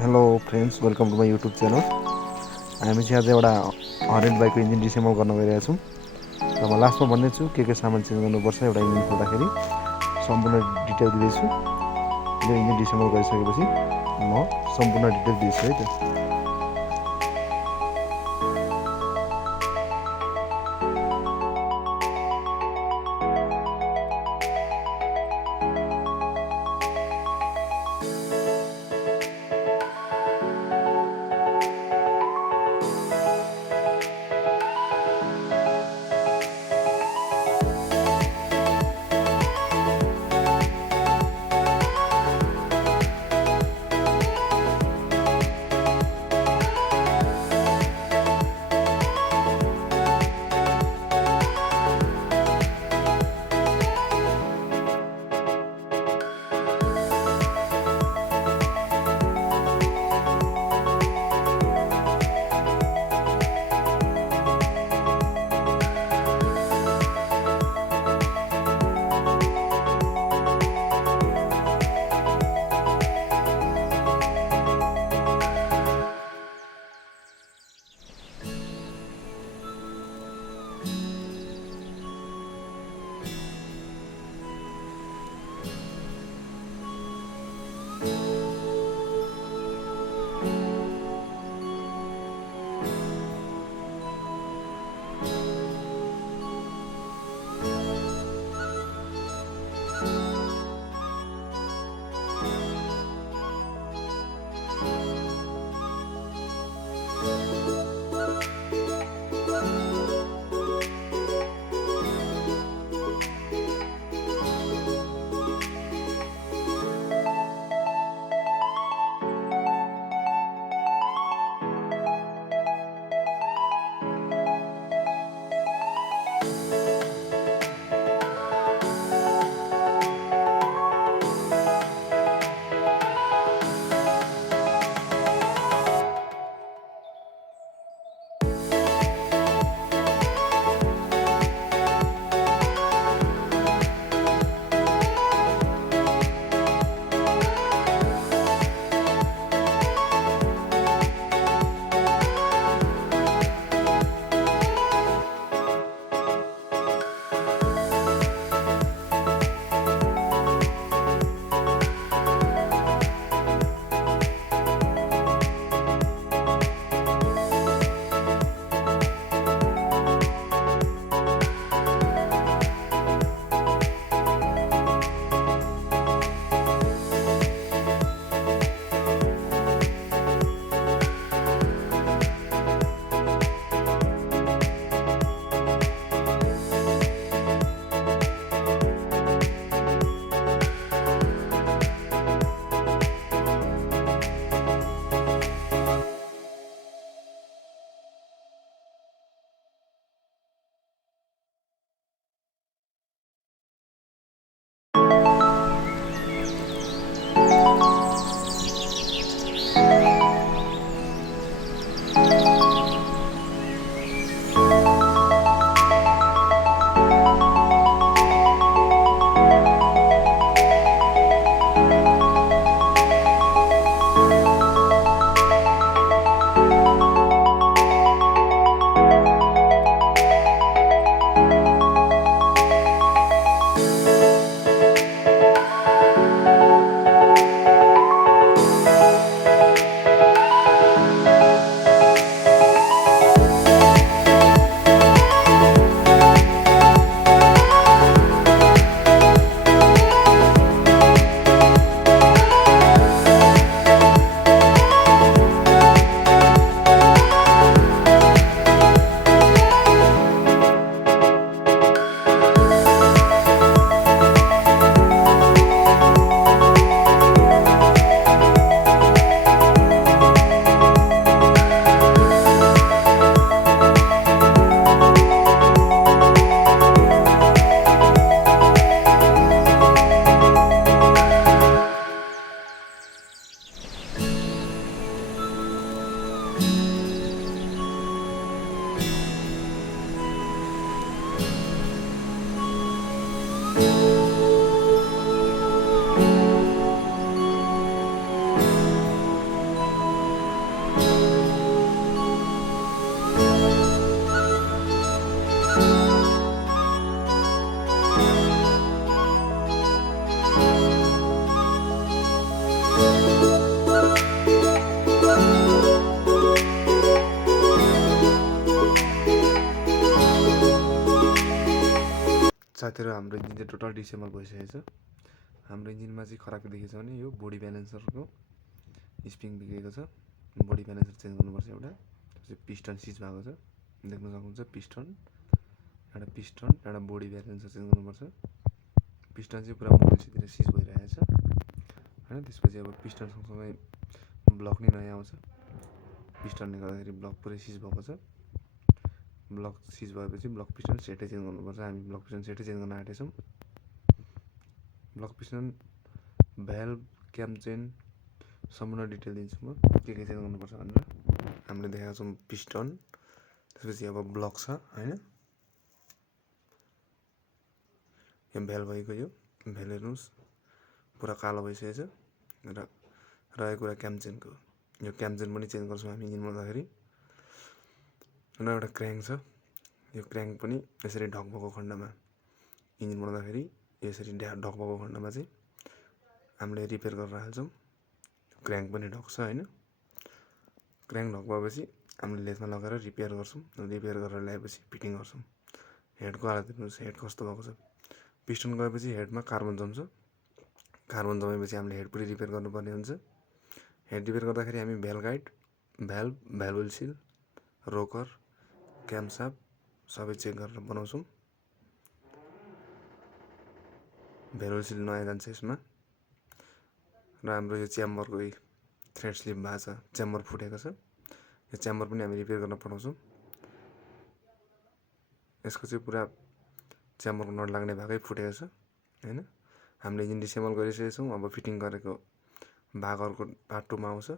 Hello friends, welcome to my YouTube channel. हामी चाहिँ आज एउटा हरेन बाइकको इन्जिन डिसेम्बल गर्न गइरहेका छौँ। र म लास्टमा भन्नेछु के सामान चेन्ज गर्नुपर्छ एउटा इन्जिन खोल्दाखेरि सम्पूर्ण डिटेल दिँदैछु। यो इन्जिन डिसेम्बल गरिसकेपछि म सम्पूर्ण डिटेल दिन्छु है त। साथीहरू हाम्रो इन्जिन चाहिँ टोटल डिसेम्बल भइसकेको छ। हाम्रो इन्जिनमा चाहिँ खराब के देखेको छ भने यो बडी ब्यालेन्सरको स्प्रिङ बिग्रेको छ। बडी ब्यालेन्सर चेन्ज गर्नुपर्छ एउटा। पिस्टन सिज भएको छ, देख्न सक्नुहुन्छ। पिस्टन एउटा बडी ब्यालेन्सर चेन्ज गर्नुपर्छ। पिस्टन चाहिँ पुरा मोबिलिटीतिर सिज भइरहेको छ होइन। त्यसपछि अब पिस्टन सँगसँगै ब्लक नै नयाँ आउँछ। पिस्टनले गर्दाखेरि ब्लक पुरै सिज भएको छ। ब्लक सिज भएपछि ब्लक पिस्टन सेटै चेन्ज गर्नुपर्छ। हामी ब्लक पिस्टन सेटै चेन्ज गर्न आँटेछौँ। ब्लक पिस्टन, भ्याल्भ, क्याम चेन सम्पूर्ण डिटेल दिन्छु म के चेन्ज गर्नुपर्छ भनेर। हामीले देखाएको छौँ पिस्टन, त्यसपछि अब ब्लक छ होइन। यो भ्याल्भ भएको, यो भ्याल्भ हेर्नुहोस् पुरा कालो भइसकेको छ। र रहेको कुरा क्याम चेनको, यो क्याम चेन पनि चेन्ज गर्छौँ हामी इन्जिन बनाउँदाखेरि। र एउटा क्र्याङ्क छ, यो क्र्याङ्क पनि यसरी ढक भएको खण्डमा इन्जिन बनाउँदाखेरि यसरी ढक भएको खण्डमा चाहिँ हामीले रिपेयर गरेर हाल्छौँ। क्र्याङ्क पनि ढक्छ होइन। क्र्याङ्क ढक भएपछि हामीले लेथमा लगाएर रिपेयर गर्छौँ। रिपेयर गरेर ल्याएपछि फिटिङ गर्छौँ। हेडको हालत हेर्नुहोस्, हेड कस्तो भएको छ। पिस्टन गएपछि हेडमा कार्बन जम्छ। कार्बन जमेपछि हामीले हेड पुरै रिपेयर गर्नुपर्ने हुन्छ। हेड रिपेयर गर्दाखेरि हामी भ्याल्भ गाइड, भ्याल्भ सिल, रोकर, क्यामसाप सबै चेक गरेर बनाउँछौँ। भ्याल्भ सिल नयाँ जान्छ यसमा। र हाम्रो यो च्याम्बरको थ्रेड स्लिप भएको छ, च्याम्बर फुटेको छ। यो च्याम्बर पनि हामी रिपेयर गर्न पठाउँछौँ। यसको चाहिँ पुरा च्याम्बरको नट लाग्ने भागै फुटेको छ होइन। हामीले इन्जिन डिसेम्बल गरिसकेको छौँ। अब फिटिङ गरेको भाग अर्को पार्ट 2 मा आउँछ।